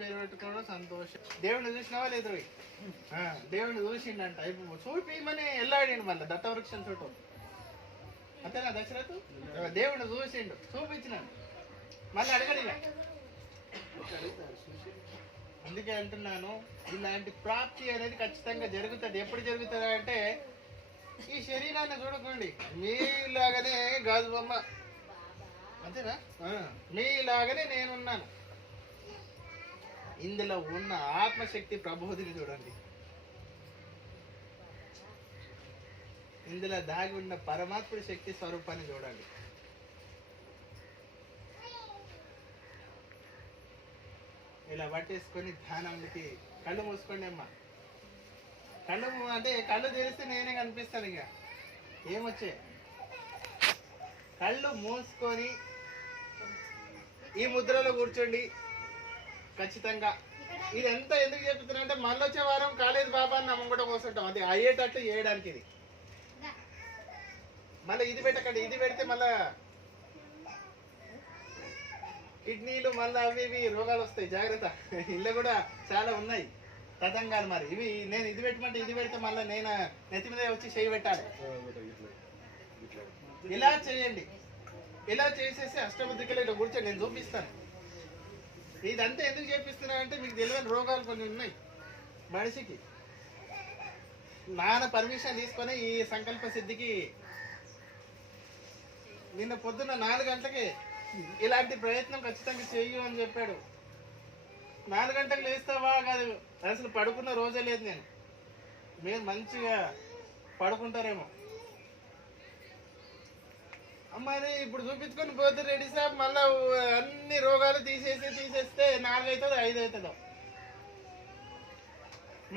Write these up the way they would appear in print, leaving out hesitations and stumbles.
పేరు పెట్టుకోవడం సంతోషం. దేవుడిని చూసినావా లేదు? దేవుడిని చూసిండంట. ఇప్పుడు చూపిమని వెళ్ళాడండి మళ్ళీ దత్తవృక్షం చుట్టూ. అంతేనా దశరథు? దేవుడిని చూసిండు, చూపించినాడు, మళ్ళీ అడగడిగా. అందుకే అంటున్నాను, ఇలాంటి ప్రాప్తి అనేది ఖచ్చితంగా జరుగుతుంది. ఎప్పుడు జరుగుతుంది అంటే, ఈ శరీరాన్ని చూడకండి, మీలాగనే గాజు బొమ్మ, అంతేనా? మీలాగనే నేనున్నాను. ఇందులో ఉన్న ఆత్మశక్తి ప్రబోధిని చూడండి, ఇందులో దాగి ఉన్న పరమాత్ముడి శక్తి స్వరూపాన్ని చూడండి. ఇలా పట్టేసుకొని ధ్యానానికి కళ్ళు మూసుకోండి అమ్మా. కళ్ళు అంటే కళ్ళు తెరిస్తే నేనే కనిపిస్తాను. ఇక ఏమొచ్చే, కళ్ళు మూసుకొని ఈ ముద్రలో కూర్చోండి ఖచ్చితంగా. ఇదంతా ఎందుకు చెప్తున్నానంటే, మళ్ళీ వచ్చే వారం కాలేదు బాబా అని నమ్మ కూడా కూర్చుంటాం. అది అయ్యేటట్టు చేయడానికి. ఇది మళ్ళీ ఇది పెట్టకండి, ఇది పెడితే మళ్ళా కిడ్నీలు మళ్ళీ అవి ఇవి రోగాలు వస్తాయి, జాగ్రత్త. ఇళ్ళు కూడా చాలా ఉన్నాయి తతంగాలు. మరి ఇవి నేను ఇది పెట్టమంటే ఇది పెడితే మళ్ళీ నేను నెత్తి మీద వచ్చి చేయి పెట్టాలి. ఇలా చేయండి. ఇలా చేసేసి అష్టబుద్ధికలు ఇలా కూర్చొని నేను చూపిస్తాను. ఇదంతా ఎందుకు చేపిస్తున్నా అంటే, మీకు తెలియని రోగాలు కొన్ని ఉన్నాయి మనిషికి. నాన్న పర్మిషన్ తీసుకొని ఈ సంకల్ప సిద్ధికి నిన్న పొద్దున్న 4 గంటలకి ఇలాంటి ప్రయత్నం ఖచ్చితంగా చెయ్యు అని చెప్పాడు. 4 గంటలకు లేస్తావా? కాదు, అసలు పడుకున్న రోజే లేదు నేను. మీరు మంచిగా పడుకుంటారేమో. అమ్మాయి ఇప్పుడు చూపించుకొని పోతే రెడీ సాబ్ మళ్ళీ అన్ని రోగాలు తీసేస్తే 4 అవుతుందో 5 అవుతుందో.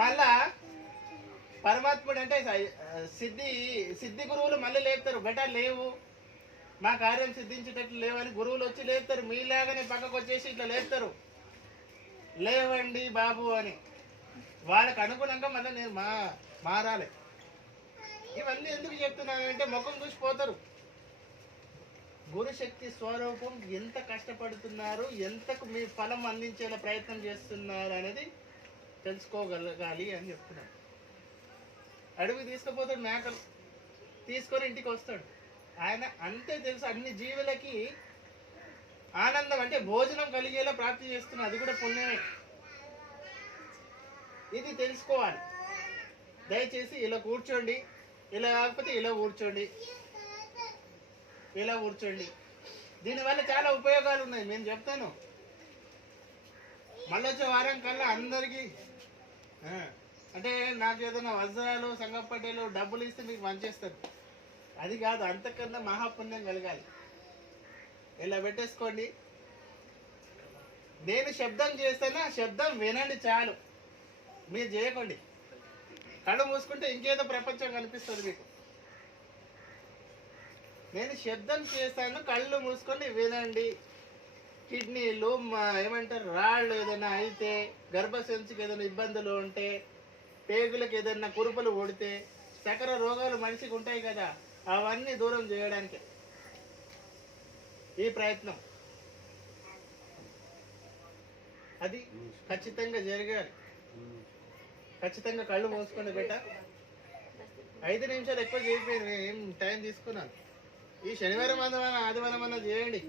మళ్ళా పరమాత్ముడు అంటే సిద్ధి గురువులు మళ్ళీ లేపుతారు, బెటర్ లేవు, మా కార్యం సిద్ధించేటట్లు లేవని గురువులు వచ్చి లేపుతారు. మీలాగానే పక్కకు వచ్చేసి ఇట్లా లేపుతారు, లేవండి బాబు అని. వాళ్ళకు అనుగుణంగా మళ్ళీ నేను మారాలి. ఇవన్నీ ఎందుకు చెప్తున్నానంటే, ముఖం చూసిపోతారు. గురుశక్తి స్వరూపం ఎంత కష్టపడుతున్నారు, ఎంతకు మీ ఫలం అందించేలా ప్రయత్నం చేస్తున్నారు అనేది తెలుసుకోగలగాలి అని చెప్తున్నాను. అడవి తీసుకుపోతాడు, మేకలు తీసుకొని ఇంటికి వస్తాడు. ఆయన అంతే తెలుసు, అన్ని జీవులకి ఆనందం అంటే భోజనం కలిగేలా ప్రాప్తి చేస్తున్నాడు, అది కూడా పుణ్యమే. ఇది తెలుసుకోవాలి. దయచేసి ఇలా కూర్చోండి, ఇలా కాకపోతే ఇలా కూర్చోండి, ఇలా కూర్చోండి. దీనివల్ల చాలా ఉపయోగాలు ఉన్నాయి, నేను చెప్తాను. మళ్ళీ వచ్చే వారం కల్లా అందరికీ అంటే నాకు ఏదైనా వజ్రాలు సంగపట్టేలు డబ్బులు ఇస్తే మీకు మంచిస్తారు, అది కాదు, అంతకన్నా మహాపుణ్యం కలగాలి. ఇలా పెట్టేసుకోండి. నేను శబ్దం చేస్తాను, ఆ శబ్దం వినండి చాలు, మీరు చేయకండి. కళ్ళు మూసుకుంటే ఇంకేదో ప్రపంచం కనిపిస్తుంది మీకు. నేను శబ్దం చేస్తాను, కళ్ళు మూసుకొని వినండి. కిడ్నీలు ఏమంటారు, రాళ్ళు ఏదైనా అయితే, గర్భసంచికి ఏదైనా ఇబ్బందులు ఉంటే, పేగులకు ఏదైనా కురుపులు కొడితే, చక్కెర రోగాలు మనిషికి ఉంటాయి కదా, అవన్నీ దూరం చేయడానికి ఈ ప్రయత్నం. అది ఖచ్చితంగా జరగాలి. ఖచ్చితంగా కళ్ళు మూసుకొని బెట. 5 నిమిషాలు ఎక్కువ చేయకపోయింది, ఏం టైం తీసుకున్నాను. ఈ శనివారం ఆదివారం అన్న చేయండి.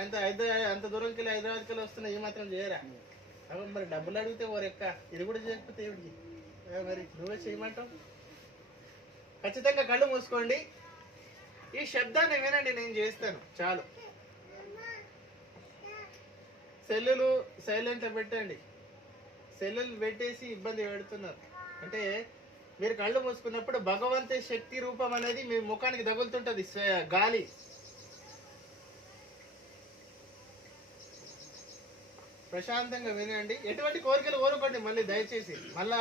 అంత దూరంకి వెళ్ళి హైదరాబాద్కి వెళ్ళి వస్తున్నా, ఈ మాత్రం చేయరా? అవి మరి డబ్బులు అడిగితే ఓరెక్క, ఇది కూడా చేయకపోతే ఏమిటి? మరి నువ్వే చేయమంటావు. ఖచ్చితంగా కళ్ళు మూసుకోండి, ఈ శబ్దాన్ని వినండి, నేను చేస్తాను చాలు. సెల్లులు సైలెంట్లో పెట్టండి. సెల్లులు పెట్టేసి ఇబ్బంది పెడుతున్నారు. అంటే మీరు కళ్ళు మూసుకున్నప్పుడు భగవంతు శక్తి రూపం అనేది మీ ముఖానికి తగులుతుంటుంది, గాలి. ప్రశాంతంగా వినండి. ఎటువంటి కోరికలు కోరుకోండి. మళ్ళీ దయచేసి మళ్ళా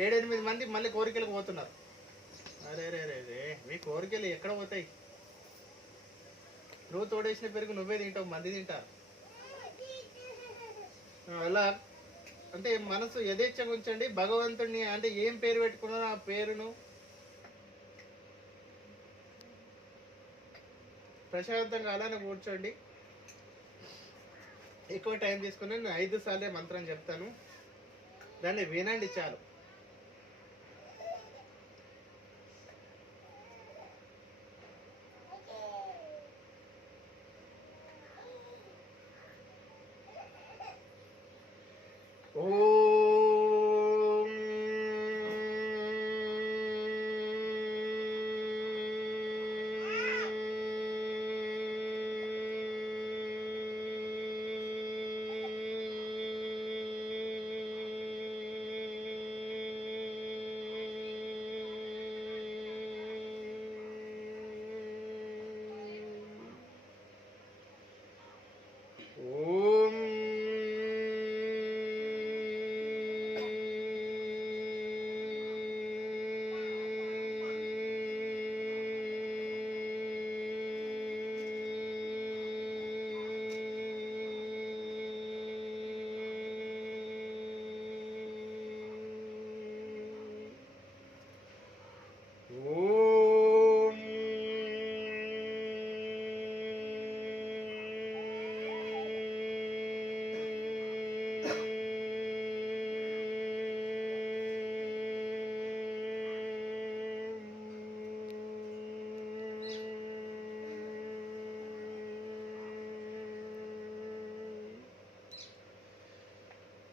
7-8 మంది మళ్ళీ కోరికలకు పోతున్నారు. అరే రే రే రే, మీ కోరికలు ఎక్కడ పోతాయి? నువ్వు తోడేసిన పెరుగు నువ్వే తింటావు, మంది తింటారు. అలా అంటే మనసు యథేచ్ఛగా ఉంచండి. భగవంతుడిని అంటే ఏం పేరు పెట్టుకున్నారో ఆ పేరును ప్రశాంతంగా అలానే కూర్చోండి. ఎక్కువ టైం తీసుకుని నేను 5 సార్లే మంత్రం చెప్తాను, దాన్ని వినండి చాలు. ఓం ఓం ఓం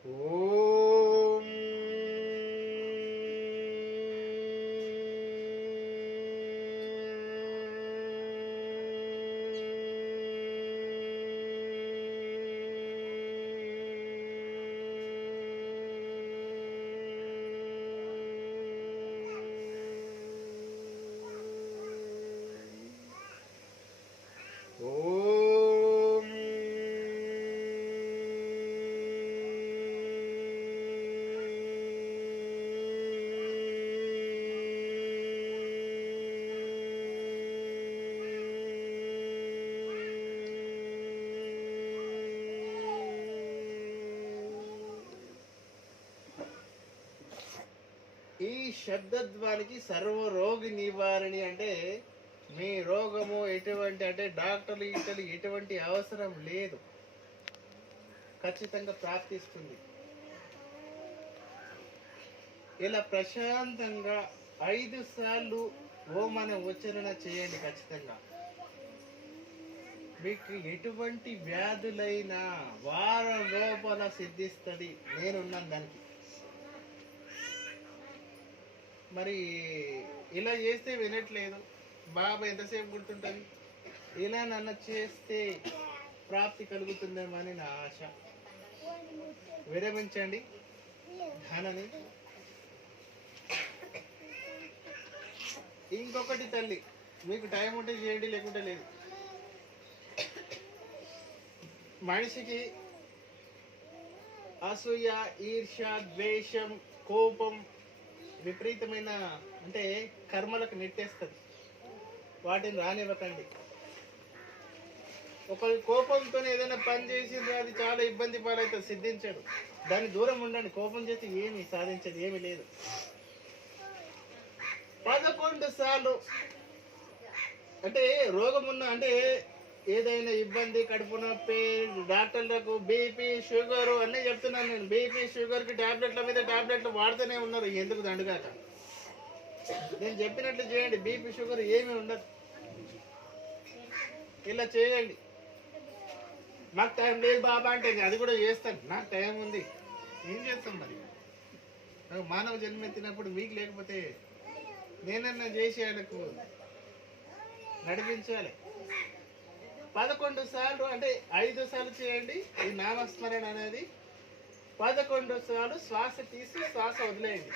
ఓం ఓం ఈ శబ్దద్వానికి సర్వరోగి నివారణి అంటే మీ రోగము ఎటువంటి అంటే డాక్టర్లు ఇటలు ఎటువంటి అవసరం లేదు, ఖచ్చితంగా ప్రాప్తిస్తుంది. ఇలా ప్రశాంతంగా 5 సార్లు ఓమన ఉచ్చారణ చేయండి. ఖచ్చితంగా మీకు ఎటువంటి వ్యాధులైనా వారం లోపల సిద్ధిస్తుంది, నేనున్నాను దానికి. మరి ఇలా చేస్తే వినట్లేదు, బాబా ఎంతసేపు గుర్తుంటుంది. ఇలా నన్ను చేస్తే ప్రాప్తి కలుగుతుందేమో అని నా ఆశ. విరమించండి ధనని. ఇంకొకటి తల్లి, మీకు టైం ఉంటే చేయండి, లేకుంటే లేదు. మనిషికి అసూయ, ఈర్ష్య, ద్వేషం, కోపం విపరీతమైన అంటే కర్మలకు నెట్టేస్తుంది. వాటిని రానివ్వకండి. ఒకరి కోపంతో ఏదైనా పని చేసిందో అది చాలా ఇబ్బంది పాలవుతుంది, సిద్ధించడు. దాన్ని దూరం ఉండండి. కోపం చేసి ఏమి సాధించదు, ఏమి లేదు. 11 సార్లు అంటే రోగం ఉన్న అంటే ఏదైనా ఇబ్బంది, కడుపు నొప్పి, డాక్టర్లకు బీపీ, షుగర్ అన్నీ చెప్తున్నాను నేను. బీపీ, షుగర్కి టాబ్లెట్ల మీద టాబ్లెట్లు వాడుతూనే ఉన్నారు, ఎందుకు దండుగాక. నేను చెప్పినట్లు చేయండి, బీపీ, షుగర్ ఏమీ ఉండదు. ఇలా చేయండి. నాకు టైం లేదు బాబా అంటే అది కూడా చేస్తాను, నాకు టైం ఉంది. ఏం చేస్తాం మరి? మానవ జన్మ ఎత్తినప్పుడు మీకు లేకపోతే నేనన్నా చేసి ఆయనకు నడిపించాలి. 11 సార్లు అంటే 5 సార్లు చేయండి ఈ నామస్మరణ అనేది. 11 సార్లు శ్వాస తీసి శ్వాస వదిలేయండి.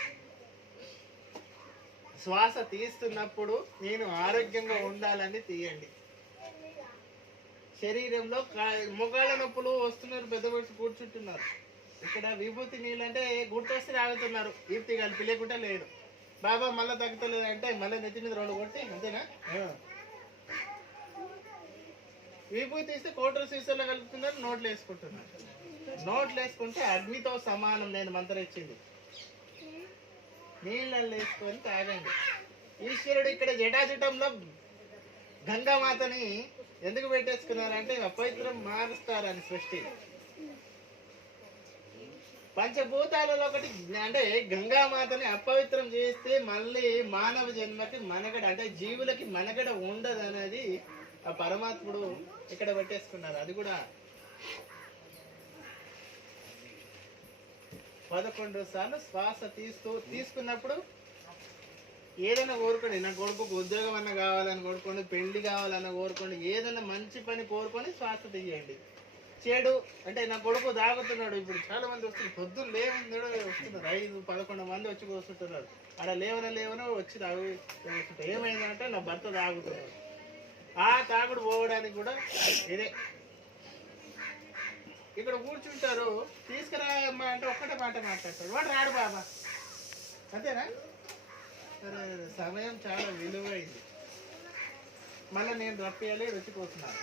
శ్వాస తీస్తున్నప్పుడు నేను ఆరోగ్యంగా ఉండాలని తీయండి. శరీరంలో మొగాళ్ళ నొప్పులు వస్తున్నారు, పెద్ద మనిషి కూర్చుంటున్నారు. ఇక్కడ విభూతి నీళ్ళు అంటే గుర్తొస్తే తాగుతున్నారు, ఈప్తి కలిపి, లేకుంటే లేదు. బాబా మళ్ళీ తగ్గుతలేదు అంటే మళ్ళీ నెత్తి మీద 2 కొట్టి అంతేనా. విభూతి తీస్తే కోటర్ సీసాలో కలుపుతున్నారు, నోట్లు వేసుకుంటున్నారు. నోట్లు వేసుకుంటే అగ్నితో సమానం, నేను మంత్రం ఇచ్చింది. నీళ్ళల్లో వేసుకొని తాగండి. ఈశ్వరుడు ఇక్కడ జటాజుటంలో గంగామాతని ఎందుకు పెట్టేసుకున్నారంటే అపవిత్రం మారుస్తారని సృష్టి. పంచభూతాలలో ఒకటి అంటే గంగామాతని అపవిత్రం చేస్తే మళ్ళీ మానవ జన్మకి మనగడ అంటే జీవులకి మనగడ ఉండదు అనేది ఆ పరమాత్ముడు ఇక్కడ పెట్టేసుకున్నారు. అది కూడా 11 సార్లు శ్వాస తీసుకున్నప్పుడు ఏదైనా కోరుకోండి. నా కొడుకు ఉద్యోగం అన్న కావాలని కోరుకోండి, పెళ్లి కావాలన్న కోరుకోండి, ఏదైనా మంచి పని కోరుకొని శ్వాస తీయండి. చెడు అంటే నా కొడుకు తాగుతున్నాడు, ఇప్పుడు చాలా మంది వస్తున్నారు, పొద్దున్న లేవన్నాడు వస్తున్నారు, 5-11 మంది వచ్చి కూర్చుంటున్నారు. అక్కడ లేవనో వచ్చి తాగుతుంటారు. ఏమైందంటే నా భర్త తాగుతున్నాడు. ఆ తాగుడు పోవడానికి కూడా ఇదే ఇక్కడ కూర్చుంటారు. తీసుకురాయమ్మా అంటే ఒక్కటే మాట మాట్లాడతాడు, వాడు రాడు బాబా, అంతేనా? సమయం చాలా విలువైంది. మళ్ళీ నేను రప్పియాలి రుచిపోతున్నాను.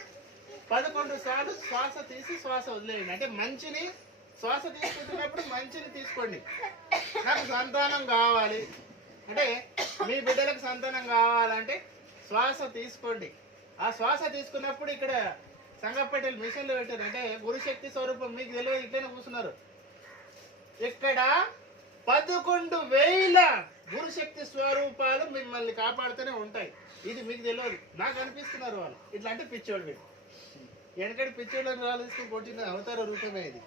11 సార్లు శ్వాస తీసి శ్వాస వదిలేయండి. అంటే మంచిని శ్వాస తీసుకుంటున్నప్పుడు మంచిని తీసుకోండి. నాకు సంతానం కావాలి అంటే మీ బిడ్డలకు సంతానం కావాలంటే శ్వాస తీసుకోండి. ఆ శ్వాస తీసుకున్నప్పుడు ఇక్కడ సంగపేటలు మిషన్లు పెట్టారు. అంటే గురుశక్తి స్వరూపం మీకు తెలియదు, ఇట్లనే కూర్చున్నారు. ఇక్కడ 11,000 గురుశక్తి స్వరూపాలు మిమ్మల్ని కాపాడుతూనే ఉంటాయి. ఇది మీకు తెలియదు, నాకు అనిపిస్తున్నారు వాళ్ళు. ఇట్లా అంటే పిచ్చోడు వీడు, వెనకటి పిచ్చోళ్ళని రాలేసుకుని కొట్టిన అవతార రూపమే ఇది.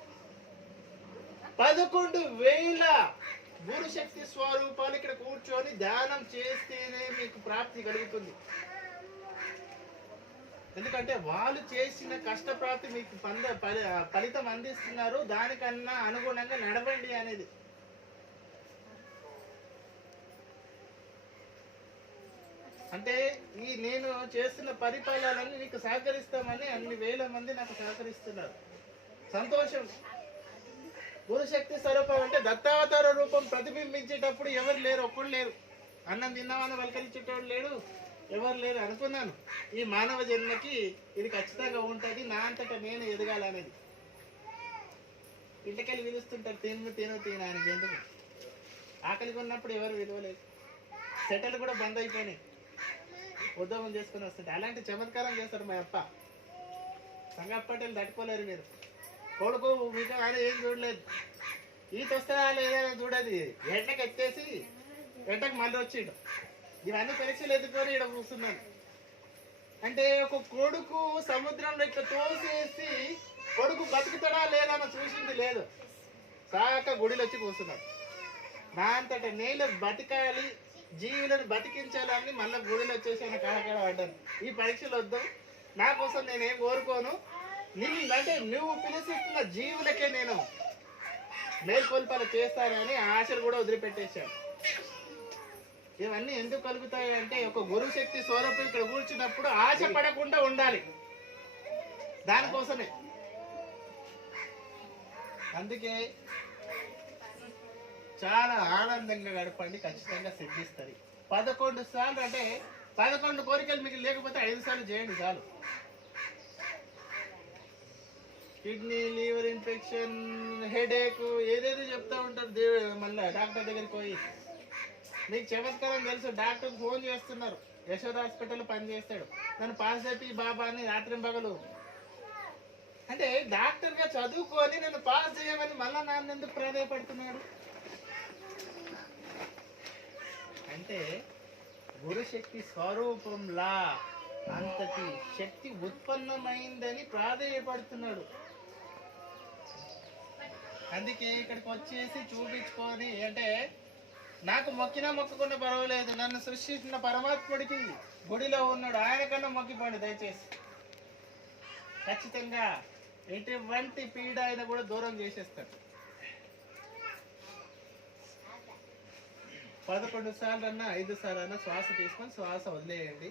11,000 గురుశక్తి స్వరూపాలు ఇక్కడ కూర్చొని ధ్యానం చేస్తేనే మీకు ప్రాప్తి కలుగుతుంది. ఎందుకంటే వాళ్ళు చేసిన కష్టప్రాప్తి మీకు ఫలితం అందిస్తున్నారు. దానికన్నా అనుగుణంగా నడవండి అనేది. అంటే ఈ నేను చేస్తున్న పరిపాలనని నీకు సహకరిస్తామని అన్ని వేల మంది నాకు సహకరిస్తున్నారు. సంతోషం. గురుశక్తి స్వరూపం అంటే దత్తావతార రూపం ప్రతిబింబించేటప్పుడు ఎవరు లేరు, ఒక్కడు లేరు. అన్నం తిన్నామని పలకరించేటోడు లేడు, ఎవరు లేరు. అనుకున్నాను ఈ మానవ జన్మకి ఇది ఖచ్చితంగా ఉంటుంది, నా అంతటా నేను ఎదగాలనేది. ఇంటికెళ్ళి పిలుస్తుంటారు, తిను ఆయనకి ఎందుకు. ఆకలిగా ఉన్నప్పుడు ఎవరు విలువలేదు. సెటలు కూడా బంద్ అయిపోయినాయి, ఉద్యోగం చేసుకుని వస్తుంటే. అలాంటి చమత్కారం చేస్తారు మా అప్ప. సంగప్పటేలు తట్టుకోలేరు మీరు. కొడుకు మీకు ఆయన ఏం చూడలేదు, ఈత వస్తుందా లేదా చూడదు. ఎంటకు ఎత్తేసి ఎంటకు మళ్ళీ వచ్చిండు. ఇవన్నీ పరీక్షలు ఎదుర్కొని ఇక్కడ కూర్చున్నాను. అంటే ఒక కొడుకు సముద్రంలో ఇట్లా తోసేసి కొడుకు బతుకుతాడా లేదా అని చూసింది లేదు. సాక గుడిలో వచ్చి కూర్చున్నాడు. నా అంతటా నేను బతకాలి, జీవులను బతికించాలని మళ్ళీ గుడిలో వచ్చేసి ఆయన కాడకాడ పడ్డాను. ఈ పరీక్షలు వద్దాం, నా కోసం నేనేం కోరుకోను. అంటే నువ్వు పిలిచిస్తున్న జీవులకే నేను మేల్కొల్పాలు చేస్తానని ఆశలు కూడా వదిలిపెట్టేశాను. ఇవన్నీ ఎందుకు కలుగుతాయి అంటే ఒక గురుశక్తి స్వరూపం ఇక్కడ కూర్చున్నప్పుడు ఆశ పడకుండా ఉండాలి, దానికోసమే. అందుకే చాలా ఆనందంగా గడపండి, ఖచ్చితంగా సిద్ధిస్తుంది. 11 సార్లు అంటే 11 కోరికలు మీకు లేకపోతే 5 సార్లు చేయండి చాలు. కిడ్నీ, లివర్ ఇన్ఫెక్షన్, హెడేక్ ఏదేదో చెప్తా ఉంటారు. మళ్ళీ డాక్టర్ దగ్గరికి పోయి మీకు చమత్కారం తెలుసు. డాక్టర్కి ఫోన్ చేస్తున్నారు, యశోద హాస్పిటల్ పనిచేస్తాడు, నన్ను పాస్ చెప్పి బాబా అని రాత్రింబగలు. అంటే డాక్టర్గా చదువుకొని నన్ను పాస్ చేయమని మళ్ళీ నాన్న ఎందుకు ప్రాధాయపడుతున్నాడు అంటే గురుశక్తి స్వరూపంలా అంతటి శక్తి ఉత్పన్నమైందని ప్రాధాయపడుతున్నాడు. అందుకే ఇక్కడికి వచ్చేసి చూపించుకొని అంటే నాకు మొక్కినా మొక్కకుండా పర్వాలేదు, నన్ను సృష్టించిన పరమాత్ముడికి గుడిలో ఉన్నాడు, ఆయన కన్నా మొక్కిపోండి దయచేసి. ఖచ్చితంగా ఎటువంటి పీడ అయినా కూడా దూరం చేసేస్తాడు. 11 సార్లు అన్నా 5 సార్లు అన్నా శ్వాస తీసుకొని శ్వాస వదిలేయండి.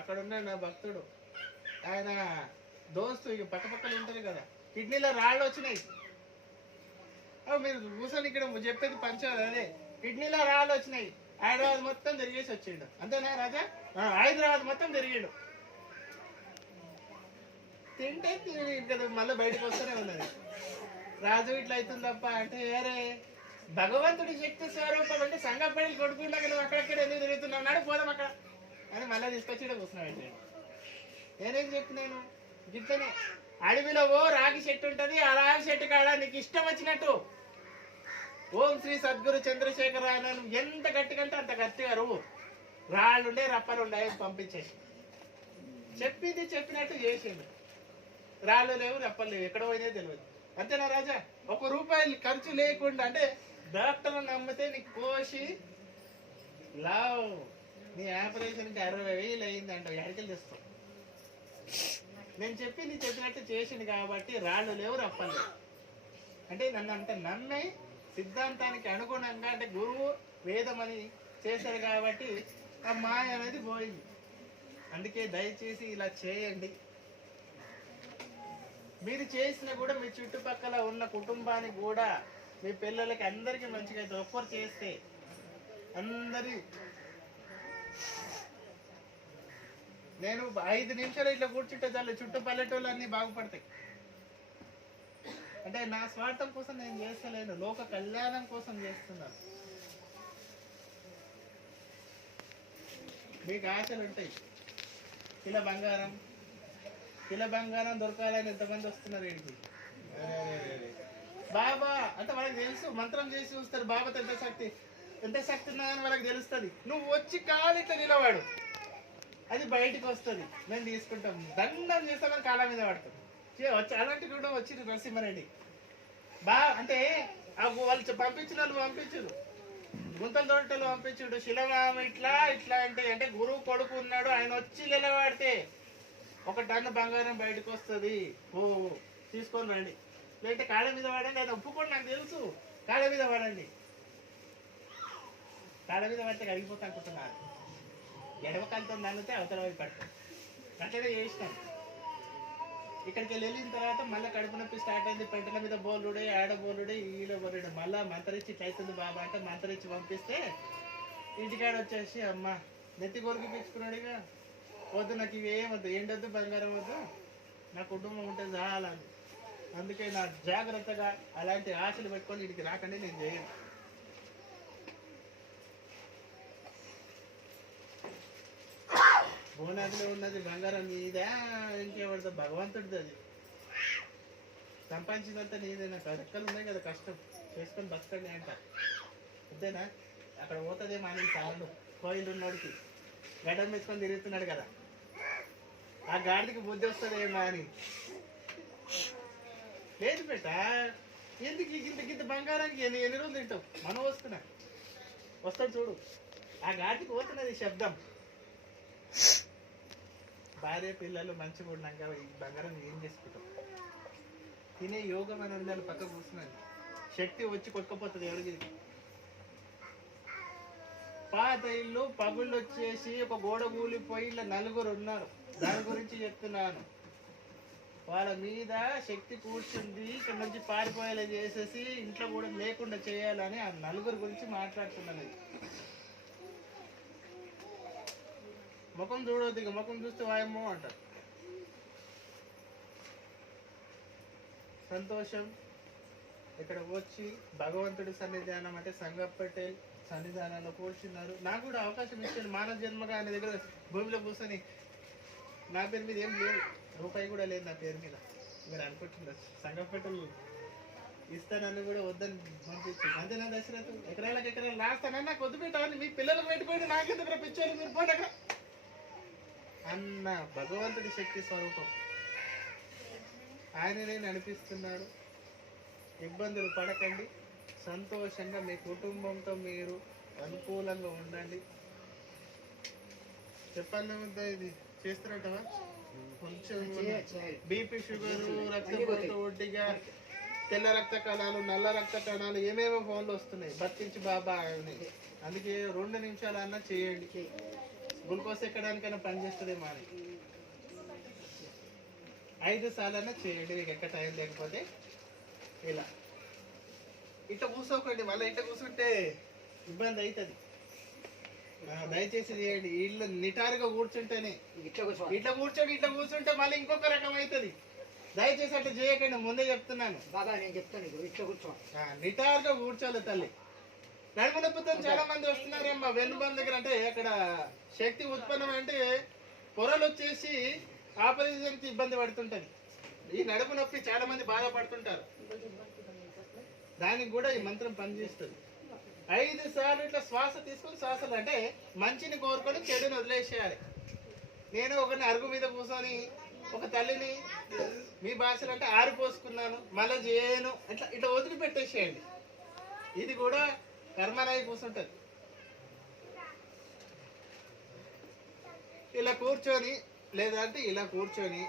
అక్కడ ఉన్న నా భక్తుడు, ఆయన దోస్తు ఇక పక్కపక్కన ఉంటుంది కదా, కిడ్నీలో రాళ్ళు వచ్చినాయి. మీరు కూర్చొని ఇక్కడ చెప్పేది పంచాలి అదే, కిడ్నీలో రాళ్ళు వచ్చినాయి. హైదరాబాద్ మొత్తం తిరిగేసి వచ్చిండు, అంతేనా రాజా? హైదరాబాద్ మొత్తం తిరిగిండు. తింటే కదా మళ్ళీ బయటకు వస్తూనే ఉన్నది. రాజు ఇట్లా అవుతుందప్ప అంటే అరే భగవంతుడి శక్తి స్వరూపం అంటే సంగపల్లి కొడుకుండాక నువ్వు అక్కడక్కడ ఎందుకు తిరుగుతున్నావు, నాడు పోదాం అక్కడ అని మళ్ళీ తీసుకొచ్చి కూర్చున్నావు. నేనేం చెప్పినాను గిద్దనే అడవిలో ఓ రాగి చెట్టు ఉంటది, ఆ రాగి చెట్టు కాడ నీకు ఇష్టం వచ్చినట్టు ఓం శ్రీ సద్గురు చంద్రశేఖర ఎంత గట్టిగా అంటే అంత గట్టిగా అరువు, రాళ్ళుండే రప్పలుండే పంపించేసి చెప్పింది చెప్పినట్టు చేసిండు. రాళ్ళు లేవు రప్పలు లేవు, ఎక్కడ పోయినా తెలియదు. అంతేనా రాజా? 1 రూపాయి ఖర్చు లేకుండా, అంటే డాక్టర్ నమ్మితే నీకు కోసి లావ్ నీ ఆపరేషన్కి 60,000 అయిందంట, ఎడకలు తెస్తావు. నేను చెప్పింది చెప్పినట్టు చేసిండు కాబట్టి రాళ్ళు లేవు రప్పలు లేవు. అంటే నన్ను అంటే నమ్మే సిద్ధాంతానికి అనుగుణంగా, అంటే గురువు వేదమని చేశారు కాబట్టి ఆ మాయ అనేది పోయింది. అందుకే దయచేసి ఇలా చేయండి. మీరు చేసినా కూడా మీ చుట్టుపక్కల ఉన్న కుటుంబానికి కూడా, మీ పిల్లలకి అందరికీ మంచిగా అయితే ఒక్కరు చేస్తే అందరి, నేను 5 నిమిషాలు ఇట్లా కూర్చుంటే చాలు చుట్టూ పల్లెటూళ్ళు అన్నీ బాగుపడతాయి. అంటే నా స్వార్థం కోసం నేను చేస్తలేను, లోక కళ్యాణం కోసం చేస్తున్నాను. మీకు ఆశలు ఉంటాయి, కిలో బంగారం దొరకాలని ఎంతమంది వస్తున్నారు ఏంటి బాబా అంటే వాళ్ళకి తెలుసు, మంత్రం చేసి చూస్తారు బాబాతో ఎంత శక్తి ఉన్నదని వాళ్ళకి తెలుస్తుంది. నువ్వు వచ్చి కాలు ఇట్లా నిలవాడు, అది బయటికి వస్తుంది, మేము తీసుకుంటాం. దండం చేస్తామని కాళ్ళ మీద పడతాం. వచ్చి అలాంటి కూడా వచ్చి నరసింహారెడ్డి అంటే వాళ్ళు పంపించిన వాళ్ళు పంపించరు, గుంతల తోటలు పంపించుడు, శిలమామ ఇట్లా అంటే గురువు కొడుకు ఉన్నాడు, ఆయన వచ్చి నిలబడితే 1 టన్ను బంగారం బయటకు వస్తుంది. ఓ తీసుకొని రండి, లేదంటే కాళ్ళ మీద పడండి. ఆయన ఒప్పుకోండి, నాకు తెలుసు. కాళ్ళ మీద పడండి, కాళ్ళ మీద పడితే కరిగిపోతా అనుకుంటున్నారు. ఎడవకాలతో నన్నితే అవతల వైపు పడతాం. అట్లనే చేసినాం. ఇక్కడికి వెళ్ళిన తర్వాత మళ్ళీ కడుపు నొప్పి స్టార్ట్ అయింది. పెంటల మీద బోలుడే, ఆడ బోలుడే, ఈలో బోలుడే. మళ్ళీ మంతరిచ్చి ఇట్లా అవుతుంది బాబా అంటే మంతరిచ్చి పంపిస్తే ఇంటికాడ వచ్చేసి అమ్మ నెత్తి కొరికి పిచ్చుకున్నాడుగా, వద్దు నాకు ఇవేమొద్దు, ఏంటొద్దు బంగారం వద్దు, నా కుటుంబం ఉంటే చాలా. అందుకే నా జాగ్రత్తగా అలాంటి ఆశలు పెట్టుకొని ఇంటికి రాకండి, నేను చేయను. భువనాదిలో ఉన్నది బంగారం నీదా, ఇంకేమడతా భగవంతుడిది. అది సంపాదించినంత నీదే. నాకు రెక్కలు ఉన్నాయి కదా, కష్టం చేసుకొని బతకండి అంట. అంతేనా? అక్కడ పోతుందేమో అని సార్లు కోయిలు ఉన్నోడికి గడ్డం మెచ్చుకొని తిరుగుతున్నాడు కదా, ఆ గాడికి బుద్ధి వస్తుందేమో అని. లేదు బేట, ఎందుకు ఇంత బంగారానికి ఎన్ని రోజులు తింటావు? మనం వస్తాడు చూడు, ఆ గాడికి పోతున్నది శబ్దం. భార్య పిల్లలు మంచిగా ఉన్నాక ఈ బంగారం ఏం చేసుకుంటాం? తినే యోగం అని ఉండాలి. పక్క కూర్చున్నది శక్తి వచ్చి కొట్టుకుపోతుంది ఎవరికి. పాత ఇల్లు పగుళ్ళు వచ్చేసి ఒక గోడ కూలిపోయి ఇలా 4 ఉన్నారు. దాని గురించి చెప్తున్నాను. వాళ్ళ మీద శక్తి కూర్చుంది, ఇక్కడ నుంచి పారిపోయేలా చేసేసి ఇంట్లో కూడా లేకుండా చేయాలని ఆ 4 గురించి మాట్లాడుతున్నది. ముఖం చూడవద్దు, ఇక ముఖం చూస్తే వాయమ్మో అంటారు. సంతోషం. ఇక్కడ వచ్చి భగవంతుడి సన్నిధానం అంటే సంగప్పేట సన్నిధానంలో కూర్చున్నారు. నాకు కూడా అవకాశం ఇచ్చాడు మానవ జన్మగా. ఆయన దగ్గర భూమిలో కూర్చొని, నా పేరు మీద ఏం లేదు, రూపాయి కూడా లేదు నా పేరు మీద. మీరు అనుకుంటున్నారు సంగప్పేటలు ఇస్తానని కూడా వద్దని పంపించింది. అంతేనా దశరథ్? ఎకరాలకు రాస్తానని నాకు వద్దు పెట్టాలని మీ పిల్లలకు పెట్టిపోయి నాకెందుకు పిచ్చారు మీరు పోండి అక్కడ అన్న భగవంతుడి శక్తి స్వరూపం. ఆయననే నడిపిస్తున్నాడు. ఇబ్బందులు పడకండి, సంతోషంగా మీ కుటుంబంతో మీరు అనుకూలంగా ఉండండి. చెప్పాలి వద్దా? ఇది చేస్తున్నట్టవా? కొంచెం బీపీ, షుగరు, రక్తపోటు, ఒడ్డిగా, తెల్ల రక్త కణాలు, నల్ల రక్త కణాలు, ఏమేమో ఫోన్లు వస్తున్నాయి. బతికించి బాబా అని. అందుకే 2 నిమిషాలన్నా చేయండి. గ్లూకోజ్ ఎక్కడానికైనా పనిచేస్తుందేమో అని 5 సార్లన్నా చేయండి. మీకు ఎక్కడ టైం లేకపోతే ఇలా ఇట్లా కూర్చోకండి. మళ్ళీ ఇట్లా కూర్చుంటే ఇబ్బంది అవుతుంది. దయచేసి చేయండి. ఇల్లు నిటారుగా కూర్చుంటేనే. ఇట్లా కూర్చుంటే మళ్ళీ ఇంకొక రకం అవుతుంది. దయచేసి అట్లా చేయకండి, ముందే చెప్తున్నాను. బాబా నేను చెప్తాను, ఇట్లా కూర్చో. నిటారుగా కూర్చోవాలి తల్లి. నడుము నొప్పితో చాలా మంది వస్తున్నారేమ్మా వెన్నుబంద దగ్గర. అంటే అక్కడ శక్తి ఉత్పన్నం అంటే పొరలు వచ్చేసి ఆపరేషన్కి ఇబ్బంది పడుతుంటది. ఈ నడుము నొప్పి చాలా మంది బాధపడుతుంటారు, దానికి కూడా ఈ మంత్రం పనిచేస్తుంది. 5 సార్లు ఇట్లా శ్వాస తీసుకొని శ్వాసలు అంటే మంచిని కోరుకొని చెడుని వదిలేసేయాలి. నేను ఒకరిని అరుగు మీద కూర్చొని ఒక తల్లిని మీ భాషలో అంటే ఆరిపోసుకున్నాను మళ్ళీ చేయను ఇట్లా ఇట్లా వదిలిపెట్టేసేయండి. ఇది కూడా కర్మరాయి కూర్చుంటుంది. ఇలా కూర్చొని లేదంటే ఇలా కూర్చొని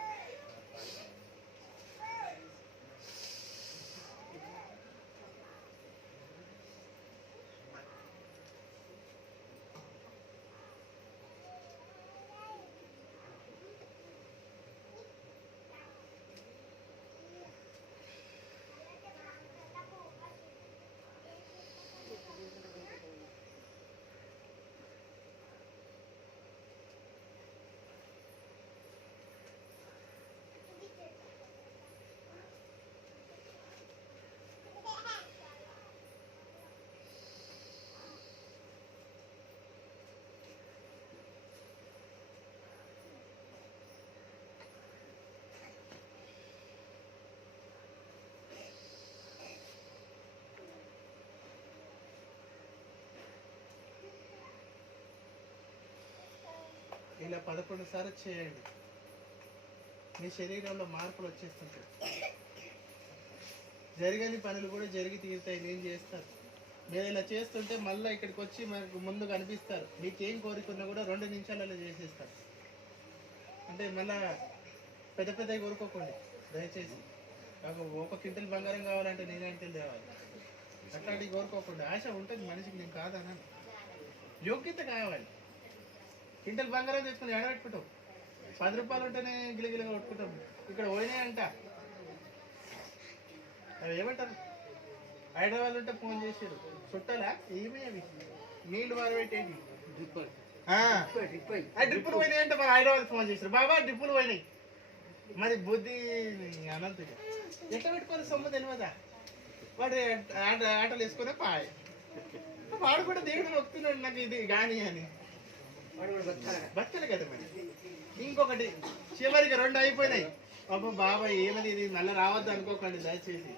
ఇలా 11 సార్లు చేయండి. మీ శరీరంలో మార్పులు వచ్చేస్తుంటాయి. జరగని పనులు కూడా జరిగి తీరుతాయి. నేను చేస్తాను. మీరు ఇలా చేస్తుంటే మళ్ళీ ఇక్కడికి వచ్చి మనకు ముందు కనిపిస్తారు. మీకేం కోరుకున్నా కూడా 2 నిమిషాలలో చేసేస్తారు. అంటే మళ్ళా పెద్ద పెద్దవి కోరుకోకండి దయచేసి. ఒక క్వింటల్ బంగారం కావాలంటే నేనేంటి తేవాలి అట్లాంటివి కోరుకోకండి. ఆశ ఉంటుంది మనిషికి, నేను కాదన్నాను. యోగ్యత కావాలి. క్వింటల్ బంగారం తెచ్చుకుని ఎడబెట్టుకుంటాం. 10 రూపాయలు ఉంటేనే గిలగిలగా కొట్టుకుంటాం. ఇక్కడ పోయినాయంట అవి ఏమంటారు, హైదరాబాద్ ఉంటే ఫోన్ చేసారు చుట్టాలా ఏమి అవి నీళ్ళు వారబెట్టేది డ్రిప్పులు పోయినాయి అంటే మరి హైదరాబాద్ ఫోన్ చేశారు. బాబా డ్రిప్పులు పోయినాయి. మరి బుద్ధి అనంతగా ఎట్లా పెట్టుకోవాలి సొమ్ము తెలియదా. వాడు ఆటలు వేసుకునే పాయ. వాడు కూడా దేవుడు మొక్కుతున్నాడు నాకు ఇది కానీ అని. బతకలే కదా మరి. ఇంకొకటి చివరికి 2 అయిపోయినాయి. బాబా ఏమని ఇది మళ్ళీ రావద్దు అనుకోకండి దయచేసి.